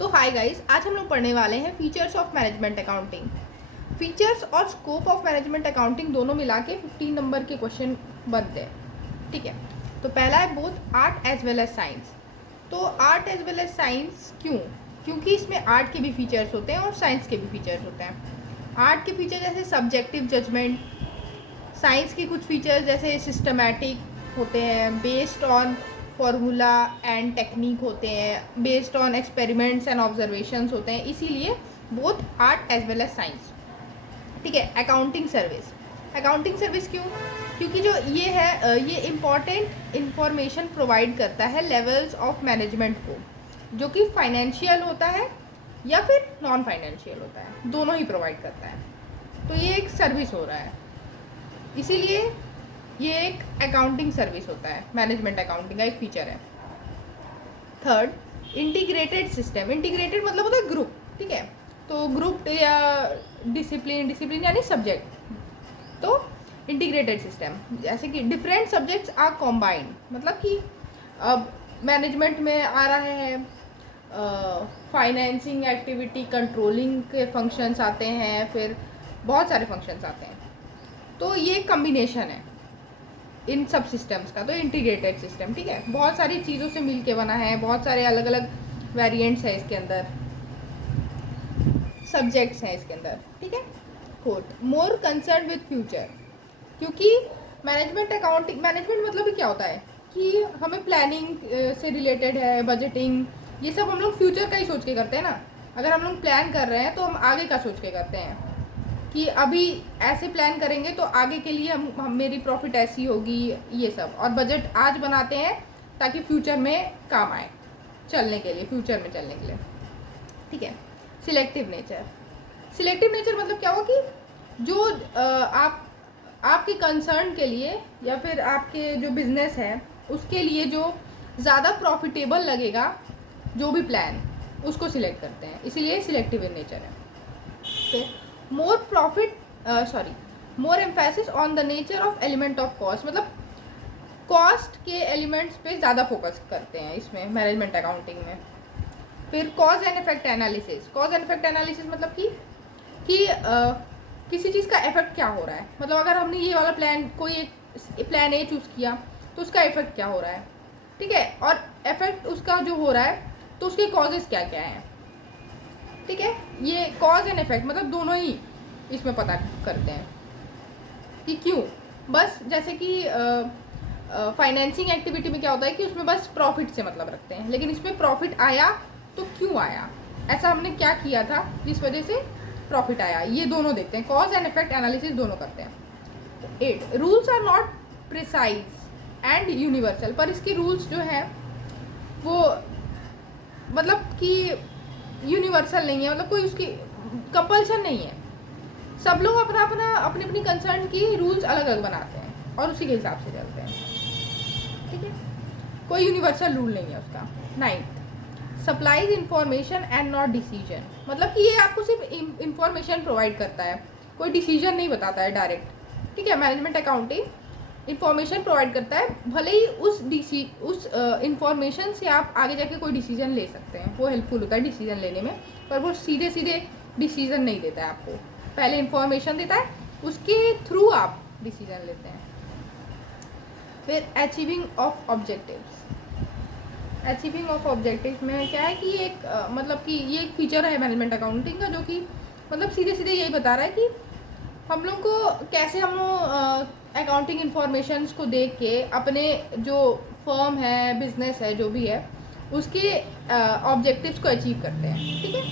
तो hi guys, आज हम लोग पढ़ने वाले हैं features of management accounting. Features और स्कोप ऑफ मैनेजमेंट अकाउंटिंग दोनों मिला के 15 नंबर के क्वेश्चन बनते हैं। ठीक है, तो पहला है both art as well as science. तो art as well as science क्यों? क्योंकि इसमें आर्ट के भी फीचर्स होते हैं और साइंस के भी फीचर्स होते हैं। आर्ट के फीचर जैसे सब्जेक्टिव जजमेंट, साइंस के कुछ फीचर्स जैसे सिस्टमैटिक होते हैं, based on formula and technique होते हैं, based on experiments and observations होते हैं। इसीलिए both art as well as science. ठीक है, अकाउंटिंग सर्विस क्यों? क्योंकि जो ये है ये इम्पॉर्टेंट इंफॉर्मेशन प्रोवाइड करता है लेवल्स ऑफ मैनेजमेंट को, जो कि फाइनेंशियल होता है या फिर नॉन फाइनेंशियल होता है, दोनों ही प्रोवाइड करता है। तो ये एक सर्विस हो रहा है, इसीलिए ये एक अकाउंटिंग सर्विस होता है। मैनेजमेंट अकाउंटिंग का एक फीचर है। Third, integrated system. इंटीग्रेटेड मतलब होता है ग्रुप। ठीक है, तो ग्रुप या डिसिप्लिन यानी सब्जेक्ट। तो इंटीग्रेटेड सिस्टम जैसे कि डिफरेंट सब्जेक्ट्स आर कॉम्बाइंड, मतलब कि अब मैनेजमेंट में आ रहे हैं फाइनेंसिंग एक्टिविटी, कंट्रोलिंग के फंक्शंस आते हैं, फिर बहुत सारे फंक्शंस आते हैं। तो ये एक कम्बिनेशन है इन सब सिस्टम्स का, तो इंटीग्रेटेड सिस्टम। ठीक है, बहुत सारी चीज़ों से मिल के बना है, बहुत सारे अलग अलग वेरिएंट्स हैं इसके अंदर, सब्जेक्ट्स हैं इसके अंदर। ठीक है, fourth, more concern with future. क्योंकि मैनेजमेंट मतलब भी क्या होता है कि हमें प्लानिंग से रिलेटेड है, बजटिंग, ये सब हम लोग फ्यूचर का ही सोच के करते हैं ना। अगर हम लोग प्लान कर रहे हैं तो हम आगे का सोच के करते हैं कि अभी ऐसे प्लान करेंगे तो आगे के लिए हम मेरी प्रॉफिट ऐसी होगी, ये सब। और बजट आज बनाते हैं ताकि फ्यूचर में काम आए, चलने के लिए, फ्यूचर में चलने के लिए। ठीक है, सिलेक्टिव नेचर मतलब क्या हुआ कि जो आपके कंसर्न के लिए या फिर आपके जो बिजनेस है उसके लिए जो ज़्यादा प्रॉफिटेबल लगेगा, जो भी प्लान, उसको सिलेक्ट करते हैं, इसीलिए सिलेक्टिव इन नेचर है। फिर more emphasis on the nature of element of cost, मतलब कॉस्ट के एलिमेंट्स पे ज़्यादा फोकस करते हैं इसमें, मैनेजमेंट अकाउंटिंग में। फिर कॉज एंड इफेक्ट एनालिसिस मतलब कि किसी चीज़ का इफेक्ट क्या हो रहा है। मतलब अगर हमने ये वाला प्लान, कोई एक प्लान ए चूज़ किया तो उसका इफेक्ट क्या हो रहा है। ठीक है, और इफेक्ट उसका जो हो रहा है तो उसके कॉजेज़ क्या क्या हैं। ठीक है, ये कॉज एंड इफेक्ट मतलब दोनों ही इसमें पता करते हैं कि क्यों। बस जैसे कि फाइनेंसिंग एक्टिविटी में क्या होता है कि उसमें बस प्रॉफिट से मतलब रखते हैं, लेकिन इसमें प्रॉफिट आया तो क्यों आया, ऐसा हमने क्या किया था जिस वजह से प्रॉफिट आया, ये दोनों देखते हैं। कॉज एंड इफेक्ट एनालिसिस दोनों करते हैं। 8, rules are not precise and universal. पर इसके रूल्स जो हैं वो मतलब कि यूनिवर्सल नहीं है, मतलब कोई उसकी कंपल्शन नहीं है। सब लोग अपनी कंसर्न की रूल्स अलग अलग बनाते हैं और उसी के हिसाब से चलते हैं। ठीक है, कोई यूनिवर्सल रूल नहीं है उसका। 9th, supplies information and not decision, मतलब कि ये आपको सिर्फ इंफॉर्मेशन प्रोवाइड करता है, कोई डिसीजन नहीं बताता है डायरेक्ट। ठीक है, मैनेजमेंट अकाउंटिंग इंफॉर्मेशन प्रोवाइड करता है, भले ही उस इंफॉर्मेशन से आप आगे जाके कोई डिसीजन ले सकते हैं, वो हेल्पफुल होता है डिसीजन लेने में, पर वो सीधे डिसीजन नहीं देता है आपको। पहले इंफॉर्मेशन देता है, उसके थ्रू आप डिसीजन लेते हैं। फिर अचीविंग ऑफ ऑब्जेक्टिव्स में क्या है कि एक मतलब कि ये एक फीचर है मैनेजमेंट अकाउंटिंग का, जो कि मतलब सीधे यही बता रहा है कि हम लोग को कैसे हम लोग अकाउंटिंग इंफॉर्मेशंस को देख के अपने जो फर्म है, बिजनेस है, जो भी है, उसके ऑब्जेक्टिव्स को अचीव करते हैं। ठीक है,